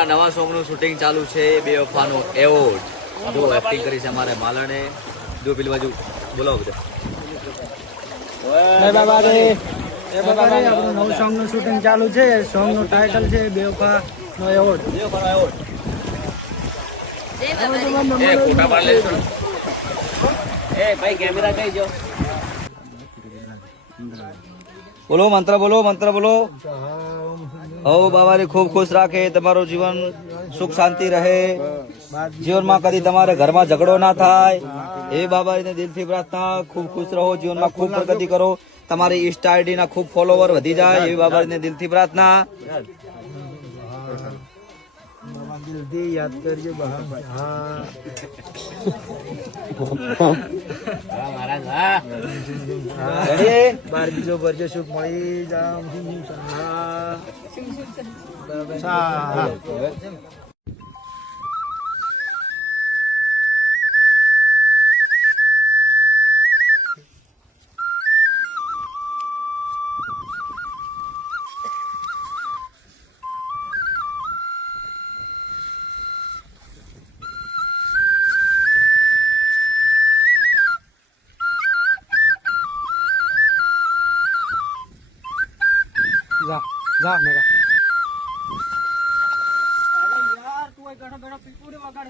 અમારા નવા સોંગ નું શૂટિંગ ચાલુ છે બેવફાનો એવોર્ડ જો એક્ટિંગ કરી છે અમારે માલણે જો પેલી બાજુ બોલો બધા આપણું નવું સોંગ નું શૂટિંગ ચાલુ છે સોંગ નું ટાઇટલ છે બેવફાનો એવોર્ડ એ ફોટા પાડ લે એ ભાઈ કેમેરા કઈ જો બોલો મંત્ર બોલો ઓ બાબાને ખૂબ ખુશ રાખે તમારું જીવન સુખ શાંતિ રહે જીવનમાં કદી તમારે ઘરમાં ઝઘડો ના થાય એ બાબાને દિલથી પ્રાર્થના ખૂબ ખુશ રહો જીવનમાં ખૂબ પ્રગતિ કરો તમારી ઇન્સ્ટા આઈડી ના ખૂબ ફોલોવર વધી જાય એવી બાબાને દિલથી પ્રાર્થના દિલથી યાદ કરજો બાર બીજો ભરજો સુખ મળી જામ जा मेरा अरे यार तू एक घंटा बेटा पिपूरे वगाड़